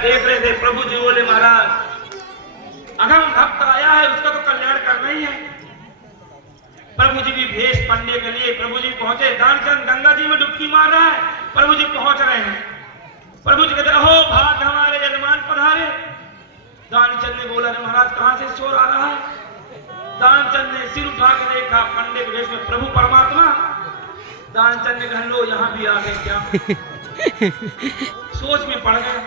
देख रहे थे। प्रभु जी बोले महाराज अगम भक्त आया है, उसका तो कल्याण करना ही है। प्रभु जी भी भेष पढ़ने के लिए प्रभु जी पहुंचे। दानचंद गंगा जी में डुबकी मार रहा है, प्रभु जी पहुंच रहे हैं। प्रभु जी कहते अहो भाग हमारे यजमान पधारे। दानचंद ने बोला महाराज कहां से शोर आ रहा है? दानचंद ने सिर उठा के देखा, पंडे के वेश में प्रभु परमात्मा। दानचंद ने कहा लो यहाँ भी आ गए क्या? सोच में पड़ गए।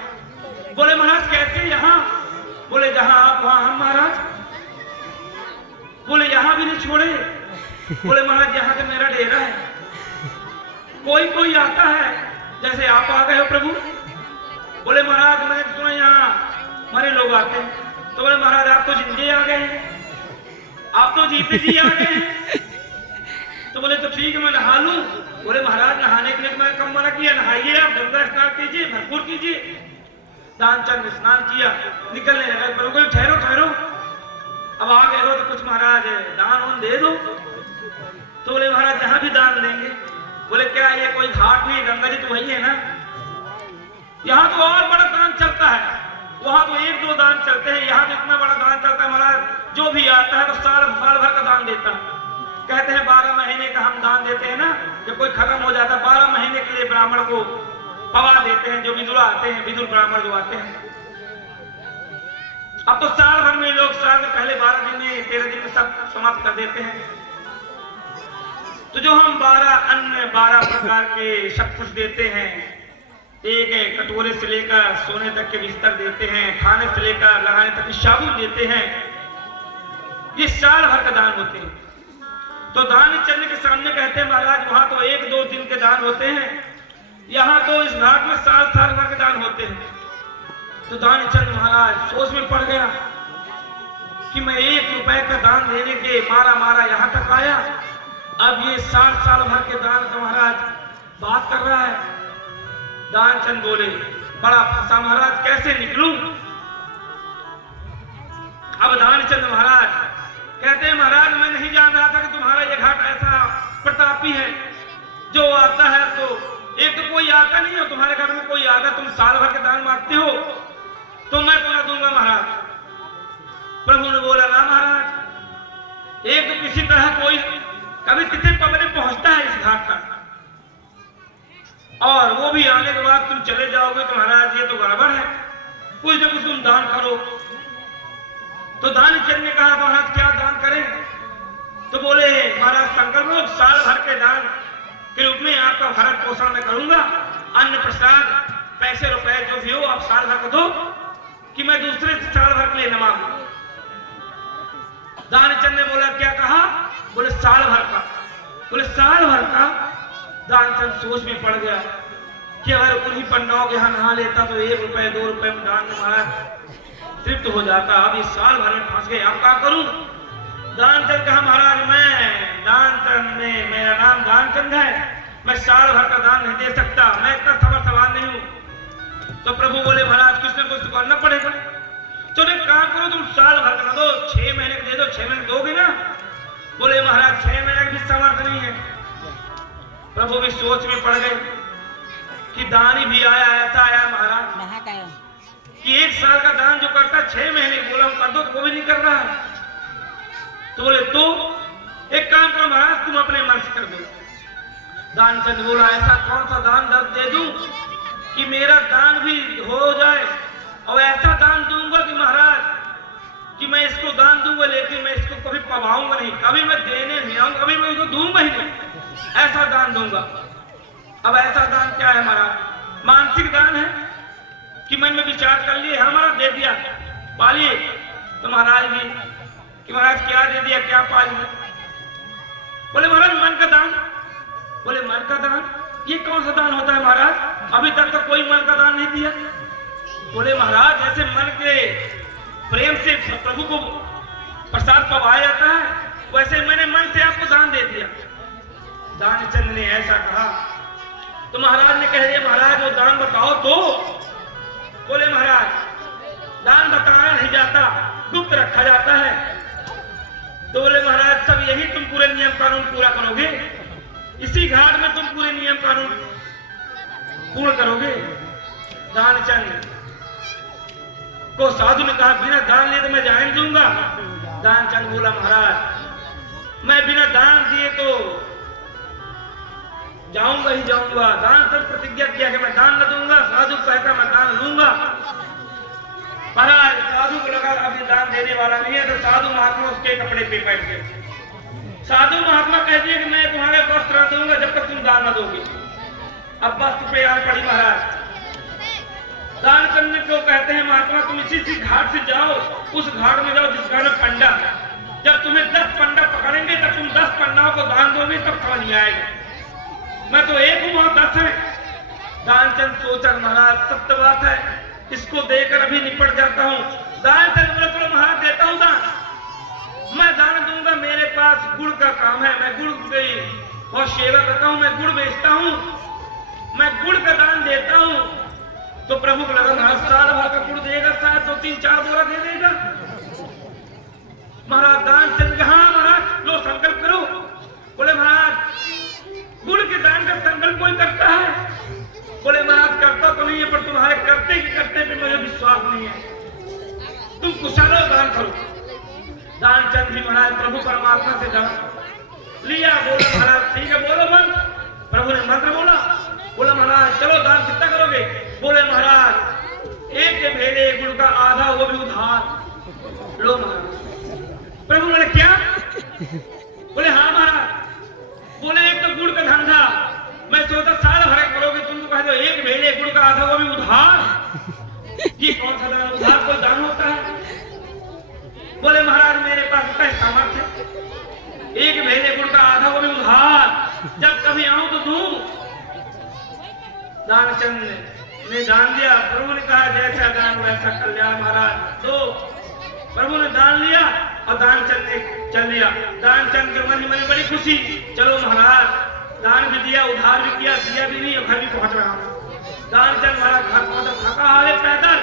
बोले महाराज कैसे यहाँ? बोले जहां आप वहां हम महाराज। बोले यहाँ भी नहीं छोड़े। बोले महाराज यहाँ तो मेरा डेरा है, कोई कोई आता है जैसे आप आ गए हो प्रभु। बोले महाराज मैंने सुना यहाँ मरे लोग आते हैं। तो बोले महाराज आप तो जिंदे आ गए हैं, आप तो जीते जी आ गए हैं। तो बोले तो ठीक है मैं नहा लूं। बोले महाराज नहाने के लिए मैं कब मना किया? नहाइए आप, गंगा स्नान कीजिए, भरपूर कीजिए। दानचंद ने स्नान किया, निकलने लगा। प्रभु बोले ठहरो ठहरो, अब आ गए हो तो कुछ महाराज दान वान दे दो। तो बोले महाराज यहाँ भी दान देंगे। बोले क्या ये कोई घाट नहीं, गंगा जी तो वही है ना? यहाँ तो और बड़ा दान चलता है, वहां तो एक दो दान चलते हैं, यहाँ तो इतना बड़ा दान चलता है महाराज। जो भी आता है तो साल भर का दान देता है। कहते हैं 12 महीने का हम दान देते हैं ना, जब कोई खत्म हो जाता है 12 महीने के लिए ब्राह्मण को पवा देते हैं, जो विदुर आते हैं, विदुर ब्राह्मण जो आते हैं। अब तो साल भर में लोग साल में पहले 12 दिन में 13 दिन में सब समाप्त कर देते हैं। तो जो हम 12 अन्न 12 प्रकार के सब कुछ देते हैं, एक कटोरे से लेकर सोने तक के बिस्तर देते हैं, खाने से लेकर लगाने तक के साबुन देते हैं, ये साल भर का दान होते हैं। तो दान चलने के सामने कहते हैं महाराज वहां तो 1-2 दिन के दान होते हैं, यहाँ तो इस घाट में साल भर के दान होते हैं। तो दानचंद महाराज सोच में पड़ गया कि मैं 1 रुपए का दान देने के मारा यहाँ तक आया, अब ये साल भर के दान का महाराज बात कर रहा है। दानचंद बोले बड़ा फंसा महाराज, कैसे निकलूं? अब दानचंद महाराज कहते हैं महाराज मैं नहीं जान रहा था कि तुम्हारा ये घाट ऐसा प्रतापी है, जो आता है तो एक तो कोई आता नहीं हो, तुम्हारे घर में कोई आता, तुम साल भर के दान मांगते हो तो मैं तुम्हें दूंगा महाराज। प्रभु ने बोला ना महाराज, एक तो किसी तरह कोई कभी कितने पबने पहुंचता है इस घाट का, और वो भी आने के बाद तुम चले जाओगे तो महाराज ये तो गड़बड़ है, कुछ न कुछ तुम दान करो। तो दानचंद ने कहा महाराज क्या दान करें? तो बोले महाराज संकल्प लो, साल भर के दान के रूप में आपका भरण पोषण मैं करूंगा, अन्न प्रसाद पैसे रुपए जो भी हो आप साल भर को दो, कि मैं दूसरे साल भर के लिए न मांगू। दानचंद ने बोला क्या कहा? बोले साल भर का। बोले साल भर का? दानचंद सोच में पड़ गया कि अगर उन्हीं पंडाओं के यहाँ नहा लेता तो 1 रुपए 2 रुपए में दान में महाराज तृप्त हो जाता, अब इस साल भर में फंस गए, अब क्या करूं? दानचंद कहा महाराज मैं दानचंद में मेरा नाम दानचंद है, मैं साल भर का दान नहीं दे सकता, मैं इतना समर्थवान नहीं हूं। तो प्रभु बोले महाराज कुछ न कुछ तो करना पड़ेगा, चलो एक काम करो तुम साल भर का दो, 6 महीने का दे दो, 6 महीने दोगे ना? बोले महाराज 6 महीने का भी समर्थ नहीं है। प्रभु भी सोच में पड़ गए कि दानी भी आया, ऐसा आया महाराज कि 1 साल का दान जो करता 6 महीने बोला हम कर दो, तो वो भी नहीं कर रहा है। तो बोले तो एक काम करो महाराज तुम अपने मन से कर दो। दानचंद बोला ऐसा कौन सा दान दे दूं कि मेरा दान भी हो जाए, और ऐसा दान दूंगा कि महाराज कि मैं इसको दान दूंगा लेकिन मैं इसको कभी पवाऊंगा नहीं, कभी मैं देने नहीं आऊंगा, कभी मैं इसको दूंगा ही नहीं, ऐसा दान दूंगा। अब ऐसा दान क्या है महाराज? मानसिक दान है कि मन में विचार कर लिए हमारा दे दिया पालिए, तो महाराज भी कि महाराज क्या दे दिया क्या पालिए? बोले महाराज मन का दान। बोले मन का दान ये कौन सा दान होता है महाराज? अभी तक तो कोई मन का दान नहीं दिया। बोले महाराज जैसे मन के प्रेम से प्रभु को प्रसाद पवाया जाता है, वैसे मैंने मन से आपको दान दे दिया। दानचंद ने ऐसा कहा तो महाराज ने कह दिया महाराज वो दान बताओ तो। बोले महाराज दान बताया नहीं जाता, गुप्त रखा जाता है। तो बोले महाराज सब यही तुम पूरे नियम कानून पूरा करोगे, इसी घाट में तुम पूरे नियम कानून पूर्ण करोगे? दानचंद को साधु ने कहा बिना दान लिए तो मैं जाने नहीं दूंगा। दानचंद बोला महाराज मैं बिना दान दिए तो जाऊंगा ही जाऊंगा। दानचंद प्रतिज्ञा किया कि मैं दान न दूंगा। साधु कहता मैं दान लूंगा। महाराज साधु को लगा अभी दान देने वाला नहीं है, तो साधु महात्मा उसके कपड़े पे बैठ गए। साधु महात्मा कहते हैं कि मैं तुम्हारे वस्त्र न दूंगा जब तक तुम दान न दोगे। अब वस्त्र पे यार पड़ी महाराज। दान करने को कहते हैं महात्मा तुम इसी घाट से जाओ, उस घाट में जाओ जिस घाट में पंडा। जब तुम्हें 10 पंडा पकड़ेंगे तब तुम 10 पंडाओं को दान दोगे, तब समझ में आएगा। मैं तो एक हूं, वहां 10 है। दानचंद सोचा महाराज सत्य बात है, इसको देकर अभी निपट जाता हूँ। दानचंद बोला चलो महाराज देता हूँ दान, मैं दान दूंगा। मेरे पास गुड़ का काम है, मैं गुड़ की बहुत सेवा करता हूँ, मैं गुड़ बेचता हूँ, मैं गुड़ का दान देता हूँ। तो प्रभु को लगा महाराज साल भर का गुड़ देगा, शायद 2-3-4 बोरा दे देगा। महाराज दानचंद हाँ महाराज लो संकल्प करो। बोले महाराज गुड़ के दान का संकल्प कोई करता है? बोले महाराज करता तो नहीं है, पर तुम्हारे करते के करते पे मुझे विश्वास नहीं है, तुम कुशल दान करो। दानचंद भी महाराज प्रभु परमात्मा से दान लिया। बोला महाराज ठीक है बोलो मंत्र। प्रभु ने मंत्र बोला। बोला महाराज चलो दान कितना करोगे? बोले महाराज 1 भेड़े गुड़ का आधा वो भी उधार लो महाराज। प्रभु बोले क्या? बोले हाँ महाराज। बोले एक तो गुड़ का धंधा, मैं सोचा साल भर करोगे, तुम तो कह दो 1 भेड़े गुड़ का आधा वो भी उधार। ये कौन सा दान? उधार कोई दान होता है? बोले महाराज मेरे पास इतना सामर्थ्य है, 1 भेड़े गुड़ का आधा वो भी उधार, जब कभी आऊं तो दूं। दानचंद ने दान दिया। प्रभु ने कहा जैसा दान वैसा कल्याण महाराज। तो प्रभु ने दान लिया और दानचंद ने चल लिया। दानचंद के मन में बड़ी खुशी, चलो महाराज दान भी दिया, उधार भी किया, दिया भी नहीं और घर भी पहुंच रहा। दानचंद महाराज घर पहुंचा, थका हारे पैदल।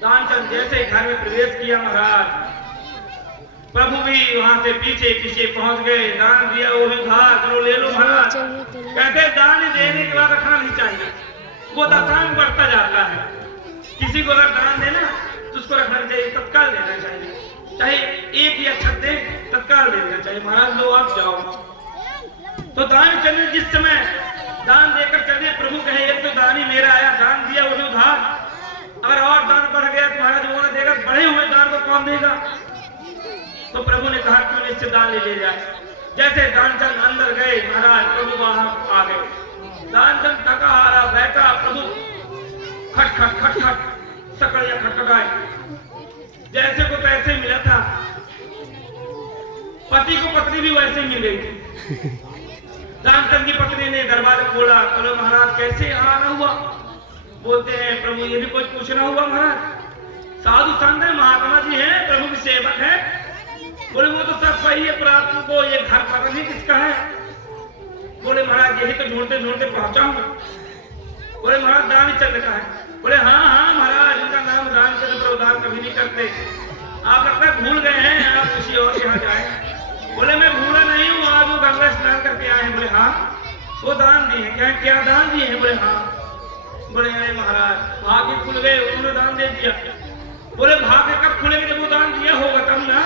दानचंद जैसे घर में प्रवेश किया महाराज, प्रभु भी वहां से पीछे पीछे पहुंच गए। दान दिया वो भी उधार, चलो ले लो महाराज। कहते दान देने के बाद रखना नहीं चाहिए, वो दशा में बढ़ता जाता है। किसी को अगर दान देना तो उसको रखना चाहिए, तत्काल देना चाहिए, चाहे 1 या 6 दे, तत्काल देना चाहिए। महाराज लो आप जाओ। तो दानचंद जिस समय दान देकर चले, प्रभु कहे एक तो दानी मेरा आया, दान दिया वो भी उधार, अगर और दान बढ़ गया तो महाराज वो न देगा, बढ़े हुए दान को कौन देगा? तो प्रभु ने कहा क्यों इससे दान ले जाए। जैसे दानचंद अंदर गए महाराज, प्रभु बाहर आ गए। दानचंद थका हारा बैठा, प्रभु खट खट खट खट सकड़िया खटखटाए। जैसे को पैसे मिला था, पति को पत्नी भी वैसे मिल गई थी। दानचंद की पत्नी ने दरवाजा खोला, बोलो महाराज कैसे आना हुआ? बोलते हैं प्रभु ये भी कुछ पूछना हुआ महाराज? साधु संत है, महात्मा जी हैं, प्रभु की सेवक है। बोले वो तो सब सही है, पर आपको ये घर पता नहीं किसका है? बोले महाराज यही तो ढूंढते ढूंढते पहुंचा हूं। बोले महाराज दानचंद का है। बोले हाँ हाँ महाराज उनका नाम दानचंद, पर दान कभी नहीं करते, आप लगता है भूल गए हैं, आप किसी और के यहाँ जाए। बोले मैं भूला नहीं हूँ, आज वो गंगा स्नान करके आए हैं। बोले हाँ वो दान दिए क्या? क्या दान दिए हैं? बोले हाँ। बोले अरे महाराज भाग्य खुल गए, उन्होंने दान दे दिया। बोले भाग्य कब खुलेंगे? जब वो दान दिया होगा तब ना।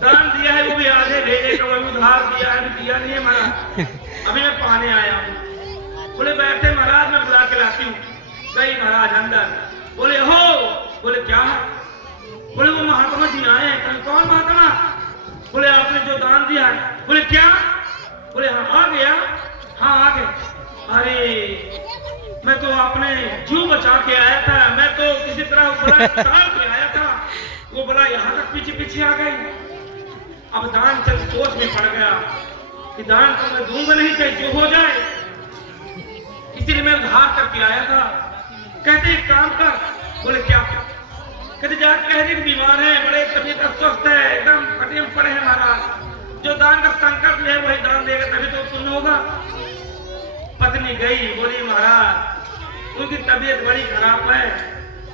दान दिया है वो भी आधे भेजे का, वो उधार दिया है, दिया नहीं है महाराज, अभी मैं पाने आया हूँ। बोले बैठे महाराज मैं बुला के लाती हूँ। गई महाराज अंदर। बोले हो? बोले क्या है? बोले वो महात्मा जी आए हैं। कौन महात्मा? बोले आपने जो दान दिया है। बोले क्या? बोले हाँ आ गया। हाँ आ गया। अरे मैं तो अपने जीव बचा के आया था, मैं तो किसी तरह बड़ा टाल के आया था, वो बड़ा यहाँ तक पीछे पीछे आ गई। अब दानचंद सोच में पड़ गया कि दान तो मैं दूंगा नहीं, चाहे जो हो जाए, इसीलिए मैं उधार करके आया था। कहते एक काम कर। बोले क्या? कहते जाकर कह दे बीमार है, बड़े तबीयत अस्वस्थ है, एकदम फटे पड़े हैं महाराज, जो दान का संकल्प है वही दान देगा, तभी तो पुण्य होगा। पत्नी गई, बोली महाराज उनकी तबीयत बड़ी खराब है,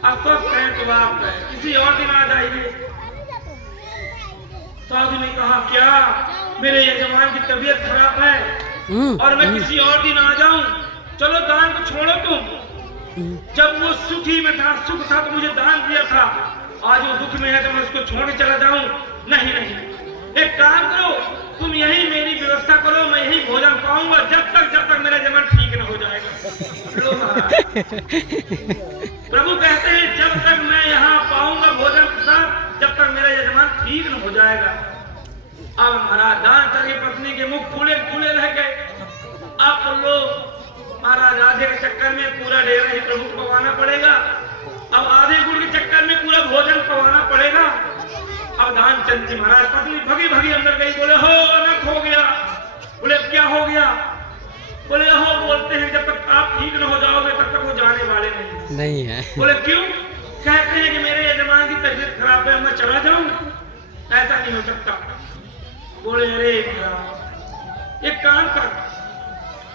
अस्वस्थ है, तो आप किसी और दिन आ जाइए। साधु ने कहा क्या मेरे यजमान की तबीयत खराब है और मैं किसी और दिन आ जाऊं? चलो दान को छोड़ो तुम, जब वो सुखी में था, सुख था तो मुझे दान दिया था, आज वो दुख में है तो मैं उसको छोड़ के चला जाऊं? नहीं नहीं, एक काम करो, तुम यही मेरी व्यवस्था करो, मैं यही भोजन पाऊंगा जब तक मेरा जमन ठीक न हो जाएगा। लो महाराज, प्रभु कहते हैं जब तक मैं यहाँ पाऊंगा भोजन प्रसाद, जब तक मेरा यजमान ठीक न हो जाएगा। अब महाराज दानचंद की पत्नी के मुख फूले फूले रह गए। अब तो लोग महाराज आधे के चक्कर में पूरा डेरा ही प्रभु को पवाना पड़ेगा, अब आधे गुड़ के चक्कर में पूरा भोजन पवाना पड़ेगा। अब दानचंद की महाराज पत्नी भगी भगी अंदर गई, बोले हो अनर्थ हो गया। बोले क्या हो गया? बोले हो बोलते हैं जब तक आप ठीक न हो जाओगे तब तक वो जाने वाले नहीं है। बोले क्यों? कहते हैं कि मेरे यजमान की तबीयत खराब है, मैं चला जाऊं? ऐसा नहीं हो सकता। बोले अरे महाराज एक काम कर,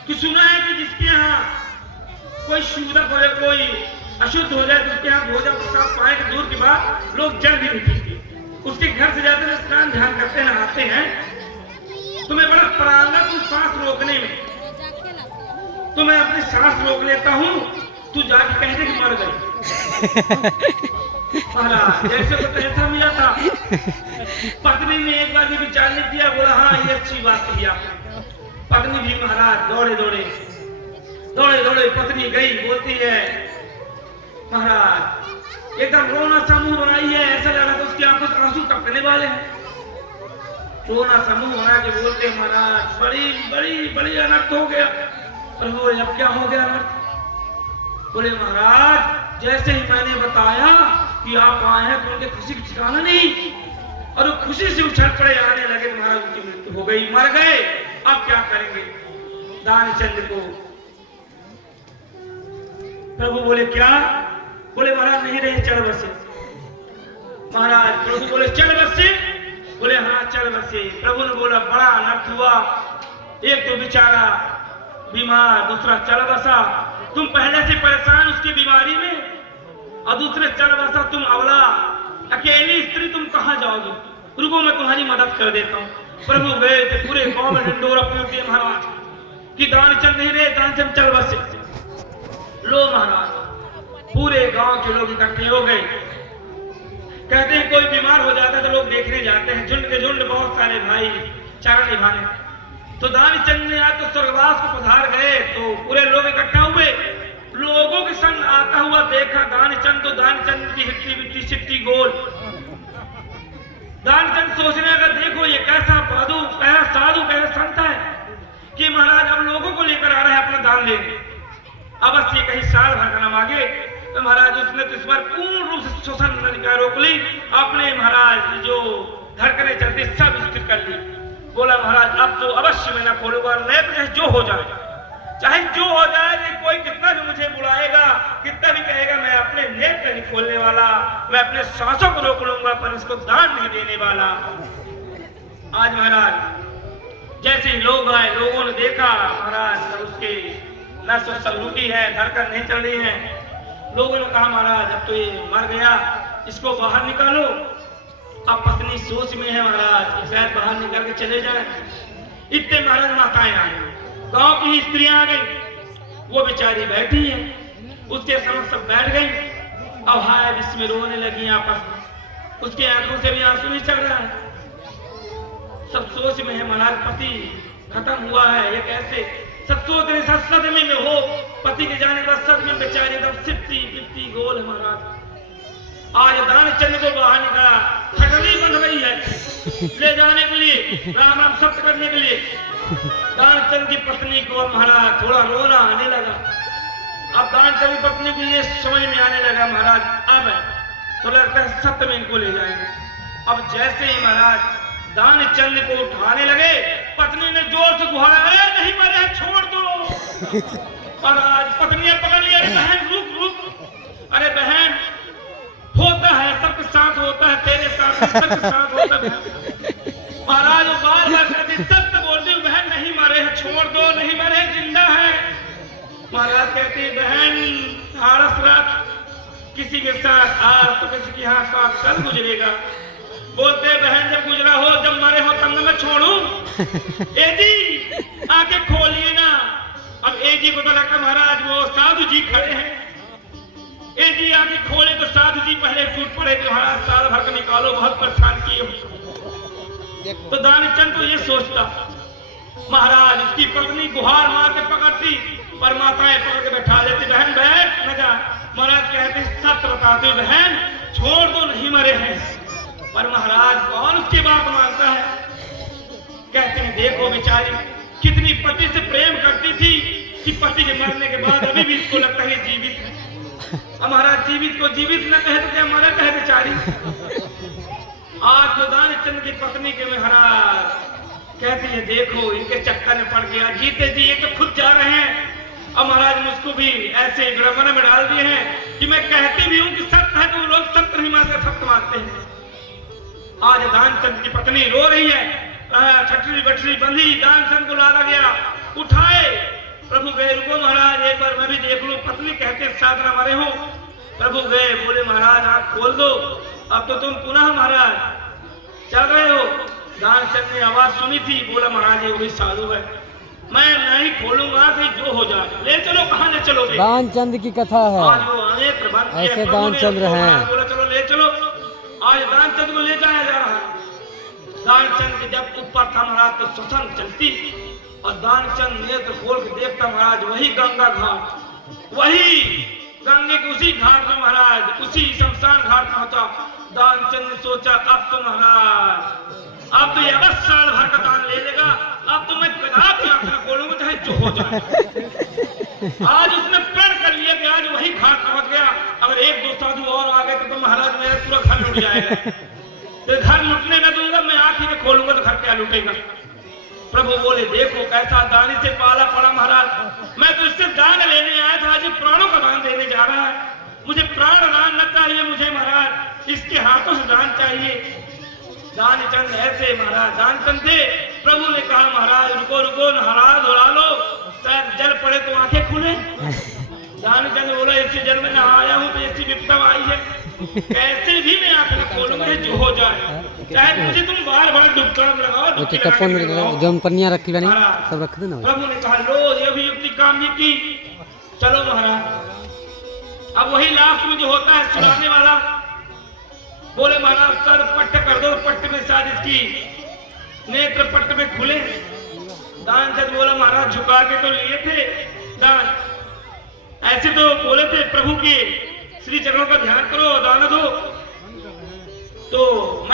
कि सुना है कि जिसके यहाँ कोई शूद्र हो जाए, कोई अशुद्ध हो जाए, तो उसके यहाँ भोजन प्रसाद पाए के दूर की बात लोग जल भी नहीं पीते, उसके घर से जाते हैं स्नान ध्यान करते हैं, नहाते हैं। तुम्हें बड़ा परांगा तुम सांस रोकने में, तो मैं अपनी सांस रोक लेता हूँ, तू जाके कह दे कि मर गई। महाराज जैसे तो तैसा मिला था। पत्नी ने एक बार भी विचार नहीं किया, बोला हाँ ये अच्छी बात कही आपने। पत्नी भी महाराज दौड़े दौड़े पत्नी गई, बोलती है महाराज एकदम रोना समूह बनाई है, ऐसा लग रहा था उसकी आंखों से आंसू टपकने वाले हैं। रोना समूह बना के बोलते महाराज बड़ी बड़ी बड़ी अनर्थ हो गया। प्रभु अब क्या हो गया अनर्थ? बोले महाराज जैसे ही मैंने बताया कि आप आए हैं तो उनके खुशी की ठिकाना नहीं, और वो खुशी से उछल पड़े आने लगे, महाराज उनकी मृत्यु हो गई, मर गए। अब क्या करेंगे? दानचंद को प्रभु बोले क्या? बोले महाराज नहीं रहे, चल बसे। महाराज प्रभु बोले चल बसे? बोले हाँ चल बसे। प्रभु ने बोला बड़ा अनर्थ हुआ, एक तो बेचारा बीमार, दूसरा चल बसा, तुम पहले से परेशान उसकी बीमारी में, और दूसरे चल बसा तुम अवला अकेली स्त्री, तुम कहां जाओगे? रुको मैं तुम्हारी मदद कर देता हूँ। प्रभु गए थे, पूरे गांव में ढिंडोरा पीट दिया महाराज कि दानचंद नहीं रहे, दानचंद चल बसे। लो महाराज पूरे गांव के लोग इकट्ठे हो गए। कहते हैं कोई बीमार हो जाता है तो लोग देखने जाते हैं, झुंड के झुंड बहुत सारे भाई चारा निभाने। तो दानचंद ने आज तो स्वर्गवास को पधार गए, तो पूरे लोग इकट्ठा हुए, लोगों के संग आता हुआ देखा दानचंद, तो दानचंद की हिट्टी बिट्टी सिट्टी गोल। दानचंद सोचने लगा देखो ये कैसा साधु कैसा संत है कि महाराज अब लोगों को लेकर आ रहा है अपना दान लेने। अब ये कहीं साल भर का नाम आगे, तो महाराज उसने तो इस बार पूर्ण रूप से शोषण निकाय रोक ली, अपने महाराज जो धड़कने चलते सब स्थिर कर ली। बोला महाराज अब तो अवश्य मैं ना खोलूंगा, नहीं जो हो जाए, चाहे जो हो जाए, कोई कितना भी मुझे बुलाएगा, कितना भी कहेगा, मैं अपने नेत्र नहीं खोलने वाला, मैं अपने सांसों को रोक लूंगा पर इसको दान नहीं देने वाला। आज महाराज जैसे ही लोग आए, लोगों ने देखा महाराज उसके नस सब लूटी है, धड़कन नहीं चल रही है। लोगों ने कहा महाराज अब तो ये मर गया, इसको बाहर निकालो। अब पत्नी सोच में है महाराज शायद बाहर निकल के चले जाए। इतने महाराज माताएं आई, गांव की स्त्रियां आ गई, वो बेचारी बैठी है, उसके समझ सब बैठ गई। अब हाय इसमें रोने लगी आपस में, उसके आंखों से भी आंसू नहीं चल रहा है। सब सोच में है महाराज पति खत्म हुआ है, ये कैसे? सब सोच रहे सदमे में हो, पति के जाने के बाद सदमे में बेचारी एकदम सिट्टी पिट्टी गोल है महाराज। आज दानचंद को बाहर निकाला, ठगनी बन रही है ले जाने के लिए, राम राम सत्य करने के लिए। दानचंद की पत्नी को महाराज थोड़ा रोना आने लगा। अब दानचंद की पत्नी को ये समझ में आने लगा महाराज अब तो लगता है सत्य में इनको ले जाएंगे। अब जैसे ही महाराज दानचंद को उठाने लगे, पत्नी ने जोर से गुहारा, अरे नहीं मरे छोड़ दो। महाराज पत्नी ने पकड़ लिया, बहन रुक रुक, अरे बहन होता है सबके साथ होता है, तेरे साथ सबके साथ होता है। महाराज बार बार कहती सत्य बोलती हूँ, बहन नहीं मरे हैं, छोड़ दो, नहीं मरे जिंदा है। महाराज कहती बहन आरस रख, किसी के साथ आज तो किसी के यहाँ साथ कल गुजरेगा। बोलते बहन जब गुजरा हो, जब मरे हो तब मैं छोड़ू। एजी आके खोलिए ना। अब एजी को तो लगता महाराज वो साधु जी खड़े हैं, ए जी आगे खोले तो साधु जी पहले टूट पड़े कि महाराज साल भर का निकालो, बहुत परेशान किए। तो दानचंद तो ये सोचता, महाराज उसकी पत्नी गुहार मार के पकड़ती, पर माताएं पकड़ के बैठा देती, बहन बैठ न जा। महाराज कहते सत्य बताते बहन छोड़ दो, नहीं मरे हैं। पर महाराज कौन उसकी बात मानता है। कहते हैं देखो बेचारी कितनी पति से प्रेम करती थी कि पति के मरने के बाद अभी भी इसको लगता है जीवित है। अब महाराज जीवित को जीवित न कहे तो क्या मरा कहे बेचारी। आज तो दानचंद की पत्नी के महाराज कहती है देखो इनके चक्कर में पड़ गया, जीते जी ये तो खुद जा रहे हैं। अब महाराज मुझको भी ऐसे विडंबना में डाल दिए हैं कि मैं कहती भी हूँ कि सत्य है तो वो लोग सत्य नहीं मानते, सत्य मानते हैं। आज दानचंद की पत्नी रो रही है, छटरी बटरी बंधी, दानचंद को लादा गया, उठाए। प्रभु गए रुको महाराज एक बार मैं भी देख लूं। पत्नी कहते साथ न मरे हो। प्रभु गए बोले महाराज आंख खोल दो, अब तो तुम पुनः महाराज चल रहे हो। दानचंद ने आवाज सुनी थी, बोला महाराज ये वही साधु है, मैं नहीं खोलूंगा कि जो हो जाए। ले चलो, कहाँ ले चलोगे? दानचंद की कथा है, आज वो नेत्र बंद किए, ऐसे दानचंद हैं। बोला चलो ले चलो। आज दानचंद को ले जाया जा रहा है। दानचंद के जब ऊपर था महाराज तो श्वसन चलती, और दानचंद नेत्र खोल के देखता महाराज वही गंगा घाट, वही गंगे के उसी घाट में महाराज उसी शमशान घाट पहुंचा। दानचंद ने सोचा अब तो महाराज अब तो ये अवश्य साल भर का दान ले लेगा, अब तो मैं कदापि आंख न खोलूंगा चाहे जो हो जाए। आज उसने प्रण कर लिया कि आज वही घाट पहुंच गया, अगर एक दो साधु और आ गए तो महाराज मेरा पूरा घर लुट जाएगा। तो घर लुटने न दूंगा, मैं आंख ही में खोलूंगा तो घर क्या लुटेगा। प्रभु बोले देखो कैसा दानी से पाला पड़ा महाराज, मैं तो इससे दान लेने आया था, आज प्राणों का दान देने जा रहा है। मुझे प्राण दान न चाहिए, मुझे महाराज इसके हाथों से दान चाहिए। दानचंद ऐसे महाराज दानचंद थे। प्रभु ने कहा महाराज रुको रुको, नहा धुला लो, शायद जल पड़े तो आंखें खुले। दानचंद बोला इसी जल में नहाया हूँ तो ऐसी विपदा आई है, कैसे भी मैं आंख न खोलूंगा जो हो जाए, चाहे मुझे तुम बार बार डुबका लगाओ। जो हम पन्नियां रखी बनी सब रख देना। प्रभु ने कहा लो ये भी युक्ति काम नहीं की, चलो महाराज। अब वही लास्ट में जो होता है सुनाने वाला, बोले महाराज सर पट्ट कर दो, पट्ट में शायद इसकी नेत्र पट्ट में खुले। दानचंद बोला महाराज झुका के तो लिए थे दान, ऐसे तो बोले थे प्रभु के श्री चरणों का ध्यान करो दान दो, तो